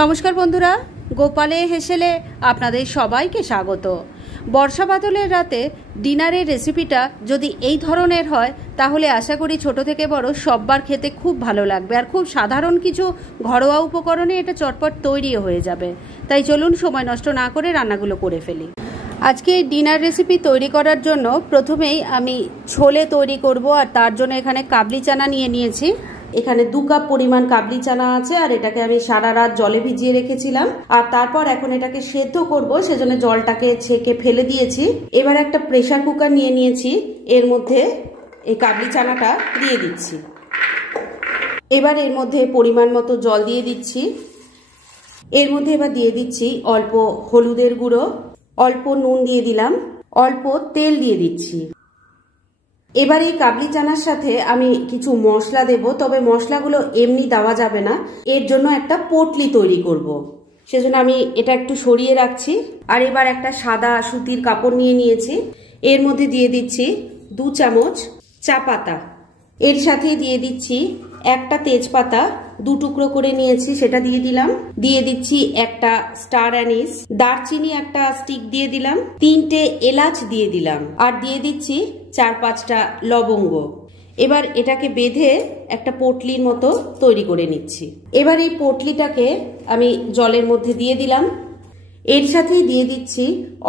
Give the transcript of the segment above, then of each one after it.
নমস্কার বন্ধুরা, গোপালে হেসেলে আপনাদের সবাইকে স্বাগত। বর্ষা বাদলের রাতে ডিনারের রেসিপিটা যদি এই ধরনের হয় তাহলে আশা করি ছোট থেকে বড় সববার খেতে খুব ভালো লাগবে, আর খুব সাধারণ কিছু ঘরোয়া উপকরণে এটা চটপট তৈরিও হয়ে যাবে। তাই চলুন সময় নষ্ট না করে রান্নাগুলো করে ফেলি। আজকে ডিনার রেসিপি তৈরি করার জন্য প্রথমেই আমি ছোলে তৈরি করব, আর তার জন্য এখানে কাবলি চানা নিয়ে নিয়েছি। এখানে 2 কাপ পরিমাণ কাবলি চানা আছে, আর এটাকে আমি সারা রাত জলে ভিজিয়ে রেখেছিলাম। আর তারপর এখন এটাকে সেদ্ধ করব, সেজন্য জলটাকে ছেঁকে ফেলে দিয়েছি। এবার একটা প্রেসার কুকার নিয়ে নিয়েছি, এর মধ্যে এই কাবলি চানাটা দিয়ে দিচ্ছি। এবার এর মধ্যে পরিমাণ মতো জল দিয়ে দিচ্ছি। এর মধ্যে এবার দিয়ে দিচ্ছি অল্প হলুদের গুঁড়ো, অল্প নুন দিয়ে দিলাম, অল্প তেল দিয়ে দিচ্ছি। এবার এই কাবলি চানার সাথে আমি কিছু মশলা দেব, তবে মশলাগুলো এমনি দেওয়া যাবে না, এর জন্য একটা পটলি তৈরি করব। সেজন্য আমি এটা একটু সরিয়ে রাখছি। আর এবার একটা সাদা সুতির কাপড় নিয়ে নিয়েছি, এর মধ্যে দিয়ে দিচ্ছি 2 চামচ চা পাতা। এর সাথে দিয়ে দিচ্ছি একটা তেজপাতা 2 টুকরো করে নিয়েছি, সেটা দিয়ে দিলাম। দিয়ে দিচ্ছি একটা স্টার অ্যানিস, দারচিনি একটা স্টিক দিয়ে দিলাম, 3টে এলাচ দিয়ে দিলাম, আর দিয়ে দিচ্ছি 4-5টা লবঙ্গ। এবার এটাকে বেঁধে একটা পটলির মতো তৈরি করে নিচ্ছি। এবার এই পটলিটাকে আমি জলের মধ্যে দিয়ে দিলাম। এর সাথেই দিয়ে দিচ্ছি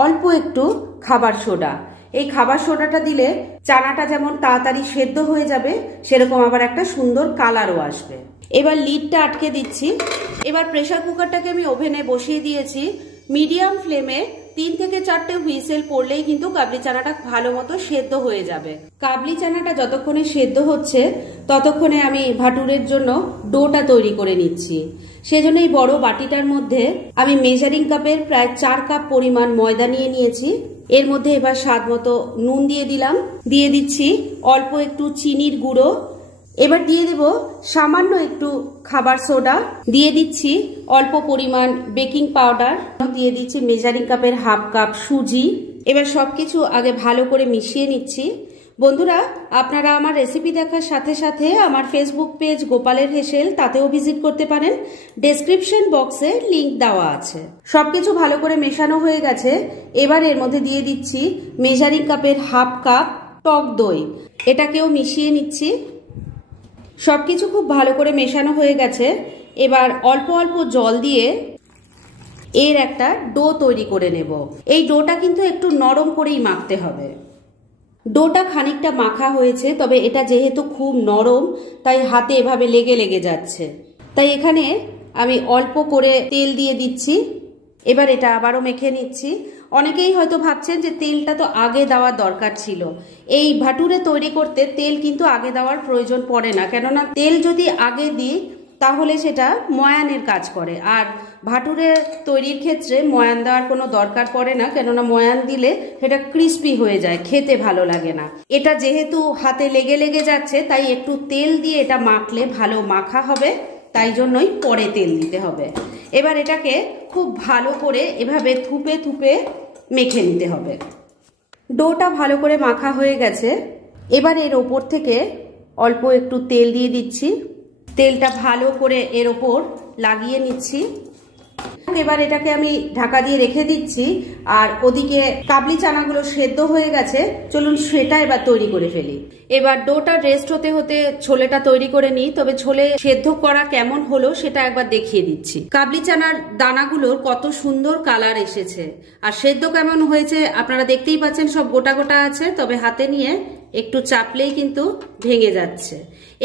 অল্প একটু খাবার সোডা। এই খাবার সোডাটা দিলে চানাটা যেমন তাড়াতাড়ি সেদ্ধ হয়ে যাবে, সেরকম আবার একটা সুন্দর কালারও আসবে। এবার লিডটা আটকে দিচ্ছি। এবার প্রেসার কুকারটাকে আমি ওভেনে বসিয়ে দিয়েছি। মিডিয়াম ফ্লেমে 3 থেকে 4টে হুইসেল পড়লেই কিন্তু কাবলি চানাটা ভালো মতো সেদ্ধ হয়ে যাবে। কাবলি চানাটা যতক্ষণে সেদ্ধ হচ্ছে ততক্ষণে আমি ভাটুরের জন্য ডোটা তৈরি করে নিচ্ছি। সেজন্য এই বড় বাটিটার মধ্যে আমি মেজারিং কাপের প্রায় 4 কাপ পরিমাণ ময়দা নিয়ে নিয়েছি। এর মধ্যে এবার স্বাদ মতো নুন দিয়ে দিলাম, দিয়ে দিচ্ছি অল্প একটু চিনির গুঁড়ো, এবার দিয়ে দেব সামান্য একটু খাবার সোডা, দিয়ে দিচ্ছি অল্প পরিমাণ বেকিং পাউডার, দিয়ে দিচ্ছি মেজারিং কাপের 1/2 কাপ সুজি। এবার সবকিছু আগে ভালো করে মিশিয়ে নিচ্ছি। বন্ধুরা, আপনারা আমার রেসিপি দেখার সাথে সাথে আমার ফেসবুক পেজ গোপালের হেসেল, তাতেও ভিজিট করতে পারেন। ডেসক্রিপশন বক্সে লিংক দেওয়া আছে। সবকিছু ভালো করে মেশানো হয়ে গেছে। এবার এর মধ্যে দিয়ে দিচ্ছি মেজারিং কাপের 1/2 কাপ টক দই, এটাকেও মিশিয়ে নিচ্ছি। সবকিছু খুব ভালো করে মেশানো হয়ে গেছে। এবার অল্প অল্প জল দিয়ে এর একটা ডো তৈরি করে নেব। এই ডোটা কিন্তু একটু নরম করেই মাখতে হবে। ডোটা খানিকটা মাখা হয়েছে, তবে এটা যেহেতু খুব নরম তাই হাতে এভাবে লেগে লেগে যাচ্ছে। তাই এখানে আমি অল্প করে তেল দিয়ে দিচ্ছি। এবার এটা আবারও মেখে নিচ্ছি। অনেকেই হয়তো ভাবছেন যে তেলটা তো আগে দেওয়ার দরকার ছিল। এই ভাটুরে তৈরি করতে তেল কিন্তু আগে দেওয়ার প্রয়োজন পড়ে না, কেননা তেল যদি আগে দিই তাহলে সেটা ময়ানের কাজ করে, আর ভাটুরে তৈরির ক্ষেত্রে ময়ান দেওয়ার কোনো দরকার পড়ে না, কেননা ময়ান দিলে সেটা ক্রিস্পি হয়ে যায়, খেতে ভালো লাগে না। এটা যেহেতু হাতে লেগে লেগে যাচ্ছে তাই একটু তেল দিয়ে এটা মাখলে ভালো মাখা হবে, তাই জন্যই পরে তেল দিতে হবে। এবার এটাকে খুব ভালো করে এভাবে থুপে থুপে মেখে নিতে হবে। ডোটা ভালো করে মাখা হয়ে গেছে। এবার এর ওপর থেকে অল্প একটু তেল দিয়ে দিচ্ছি। তেলটা ভালো করে এর ওপর লাগিয়ে নিচ্ছি। এবার এটাকে আমি ঢাকা দিয়ে রেখে দিচ্ছি। আর ওদিকে কাবলি চানাগুলো সেদ্ধ হয়ে গেছে, চলুন সেটা এবার তৈরি করে ফেলি। এবার ডোটা রেস্ট হতে হতে ছোলেটা তৈরি করে নিই। তবে ছোলে সেদ্ধ করা কেমন হলো সেটা একবার দেখিয়ে দিচ্ছি। কাবলি চানার দানাগুলোর কত সুন্দর কালার এসেছে, আর সেদ্ধ কেমন হয়েছে আপনারা দেখতেই পাচ্ছেন, সব গোটা গোটা আছে, তবে হাতে নিয়ে একটু চাপলেই কিন্তু ভেঙে যাচ্ছে।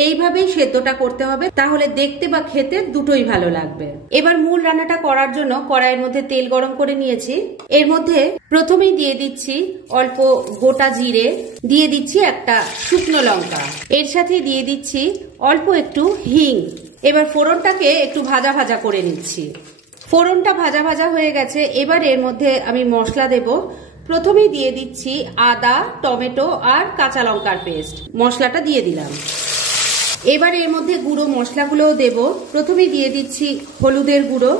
এইভাবেই সেদ্ধটা করতে হবে, তাহলে দেখতে বা খেতে দুটোই ভালো লাগবে। এবার মূল রান্নাটা করার জন্য কড়াইয়ের মধ্যে তেল গরম করে নিয়েছি। এর মধ্যে প্রথমেই দিয়ে দিচ্ছি অল্প গোটা জিরে, দিয়ে দিচ্ছি একটা শুকনো লঙ্কা, এর সাথে দিয়ে দিচ্ছি অল্প একটু হিং। এবার ফোড়নটাকে একটু ভাজা ভাজা করে নিচ্ছি। ফোড়নটা ভাজা ভাজা হয়ে গেছে। এবার এর মধ্যে আমি মশলা দেব। প্রথমেই দিয়ে দিচ্ছি আদা, টমেটো আর কাঁচা লঙ্কার পেস্ট, মশলাটা দিয়ে দিলাম। এবার এর মধ্যে গুঁড়ো মশলাগুলোও দেব। প্রথমেই দিয়ে দিচ্ছি হলুদের গুঁড়ো,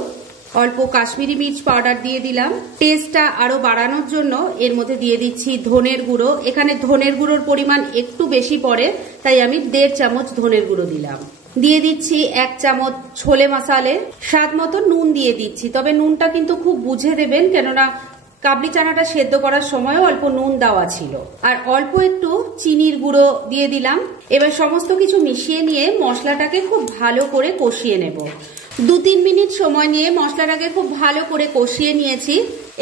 অল্প কাশ্মীরি মির্চ পাউডার দিয়ে দিলাম। টেস্টটা আরো বাড়ানোর জন্য এর মধ্যে দিয়ে দিচ্ছি ধনের গুঁড়ো। এখানে ধনের গুঁড়োর পরিমাণ একটু বেশি পড়ে, তাই আমি 1.5 চামচ ধনের গুঁড়ো দিলাম। দিয়ে দিচ্ছি 1 চামচ ছোলে মশালে, স্বাদ মতো নুন দিয়ে দিচ্ছি, তবে নুনটা কিন্তু খুব বুঝে দেবেন, কেননা কাবলি চানাটা সেদ্ধ করার সময়ও অল্প নুন দেওয়া ছিল। আর অল্প একটু চিনির গুঁড়ো দিয়ে দিলাম। এবার সমস্ত কিছু মিশিয়ে নিয়ে মশলাটাকে খুব ভালো করে কষিয়ে নেব। 2-3 মিনিট সময় নিয়ে মশলাটাকে খুব ভালো করে কষিয়ে নিয়েছি।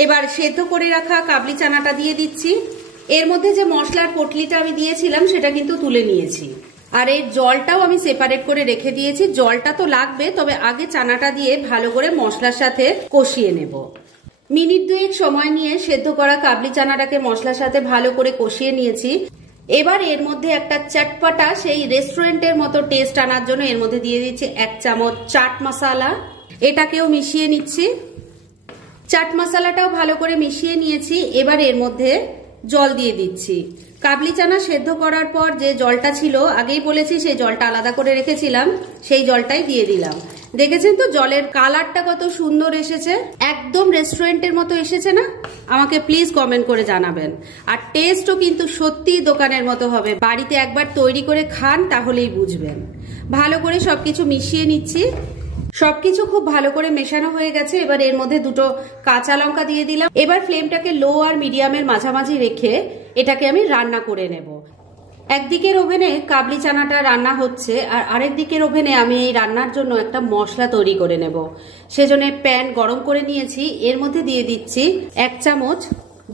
এবার সেদ্ধ করে রাখা কাবলি চানাটা দিয়ে দিচ্ছি। এর মধ্যে যে মশলার পটলিটা আমি দিয়েছিলাম সেটা কিন্তু তুলে নিয়েছি, আর এর জলটাও আমি সেপারেট করে রেখে দিয়েছি। জলটা তো লাগবে, তবে আগে চানাটা দিয়ে ভালো করে মশলার সাথে কষিয়ে নেব। মিনিট 2 সময় নিয়ে সেদ্ধ করা কাবলি চানাটাকে মশলার সাথে ভালো করে কষিয়ে নিয়েছি। এবার এর মধ্যে একটা চটপটা সেই রেস্টুরেন্টের মতো টেস্ট আনার জন্য এর মধ্যে দিয়ে দিচ্ছি 1 চামচ চাট মশলা। এটাকেও মিশিয়ে নিচ্ছি। চাট মশলাটাও ভালো করে মিশিয়ে নিয়েছি। এবার এর মধ্যে জল দিয়ে দিচ্ছি। কাবলি চানা সেদ্ধ করার পর যে জলটা ছিল, আগেই বলেছি সেই জলটা আলাদা করে রেখেছিলাম, সেই জলটাই দিয়ে দিলাম। দেখেছেন তো জলের কালারটা কত সুন্দর এসেছে, একদম রেস্টুরেন্টের মতো এসেছে না? আমাকে প্লিজ কমেন্ট করে জানাবেন। আর টেস্টও কিন্তু সত্যি দোকানের মতো হবে। বাড়িতে একবার তৈরি করে খান, তাহলেই বুঝবেন। ভালো করে সবকিছু মিশিয়ে নিচ্ছি। সবকিছু খুব ভালো করে মেশানো হয়ে গেছে। এবার এর মধ্যে 2টো কাঁচা লঙ্কা দিয়ে দিলাম। এবার ফ্লেমটাকে লো আর মিডিয়ামের মাঝামাঝি রেখে এটাকে আমি রান্না করে নেব। একদিকের ওভেনে কাবলি চানাটা রান্না হচ্ছে, আর আরেক দিকের ওভেনে আমি এই রান্নার জন্য একটা মশলা তৈরি করে নেব। সেজন্য প্যান গরম করে নিয়েছি। এর মধ্যে দিয়ে দিচ্ছি 1 চামচ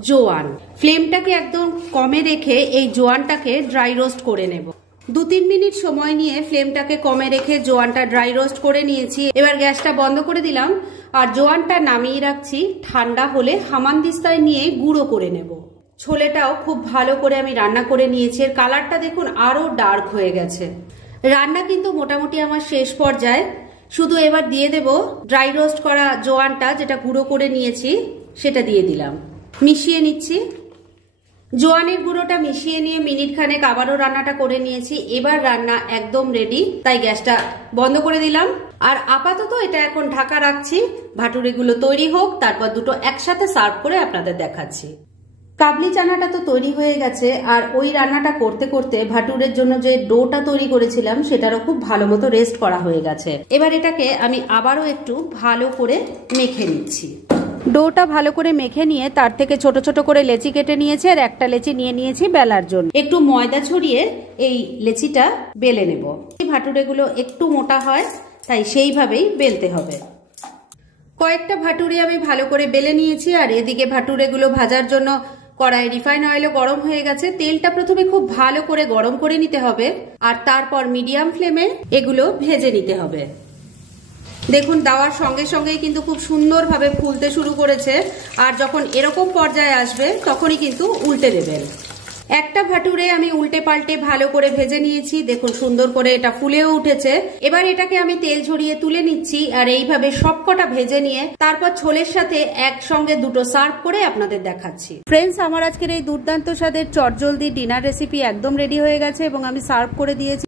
জোয়ান। ফ্লেমটাকে একদম কমে রেখে এই জোয়ানটাকে ড্রাই রোস্ট করে নেব। 2-3 মিনিট সময় নিয়ে ফ্লেমটাকে কমে রেখে জোয়ানটা ড্রাই রোস্ট করে নিয়েছি। এবার গ্যাসটা বন্ধ করে দিলাম আর জোয়ানটা নামিয়ে রাখছি। ঠান্ডা হলে হামানদিস্তায় নিয়ে গুঁড়ো করে নেব। ছোলেটাও খুব ভালো করে আমি রান্না করে নিয়েছি। এর কালারটা দেখুন আরো ডার্ক হয়ে গেছে। রান্না কিন্তু মোটামুটি আমার শেষ পর্যায়ে। শুধু এবার দিয়ে দেব ড্রাই রোস্ট করা জোয়ানটা, যেটা গুঁড়ো করে নিয়েছি, সেটা দিয়ে দিলাম। মিশিয়ে নিচ্ছি। জোয়ানের গুঁড়োটা মিশিয়ে নিয়ে মিনিট খানেক আবারও রান্নাটা করে নিয়েছি। এবার রান্না একদম রেডি, তাই গ্যাসটা বন্ধ করে দিলাম। আর আপাতত এটা এখন ঢাকা রাখছি। ভাটুরেগুলো তৈরি হোক, তারপর দুটো একসাথে সার্ভ করে আপনাদের দেখাচ্ছি। কাবলি চানাটা তো তৈরি হয়ে গেছে, আর ওই রান্নাটা করতে করতে ভাটুরের জন্য যে ডোটা তৈরি করেছিলাম সেটারও খুব ভালো মতো রেস্ট করা হয়ে গেছে। এবার এটাকে আমি আবারও একটু ভালো করে মেখে নিচ্ছি। ডোটা ভালো করে মেখে নিয়ে তার থেকে ছোট ছোট করে লেচি কেটে নিয়েছি, আর একটা লেচি নিয়ে নিয়েছি বেলার জন্য। একটু ময়দা ছড়িয়ে এই লেচিটা বেলে নেব। এই ভাটুরেগুলো একটু মোটা হয়, তাই সেইভাবেই বেলতে হবে। কয়েকটা ভাটুরে আমি ভালো করে বেলে নিয়েছি। আর এদিকে ভাটুরেগুলো ভাজার জন্য কড়াই রিফাইন অয়েলও গরম হয়ে গেছে। তেলটা প্রথমে খুব ভালো করে গরম করে নিতে হবে, আর তারপর মিডিয়াম ফ্লেমে এগুলো ভেজে নিতে হবে। দেখুন দেওয়ার সঙ্গে সঙ্গেই কিন্তু খুব সুন্দরভাবে ফুলতে শুরু করেছে। আর যখন এরকম পর্যায়ে আসবে তখনই কিন্তু উল্টে দেবেন। একটা ভাটুরে আমি উল্টে পাল্টে ভালো করে ভেজে নিয়েছি। দেখুন সুন্দর করে এটা ফুলেও উঠেছে। এবার এটাকে আমি তেল ঝরিয়ে তুলে নিচ্ছি, আর এইভাবে সবকটা ভেজে নিয়ে তারপর ছোলের সাথে একসঙ্গে দুটো সার্ভ করে আপনাদের দেখাচ্ছি। ফ্রেন্ডস, আমার আজকের এই দুর্দান্ত স্বাদের চটজলদি ডিনার রেসিপি একদম রেডি হয়ে গেছে এবং আমি সার্ভ করে দিয়েছি।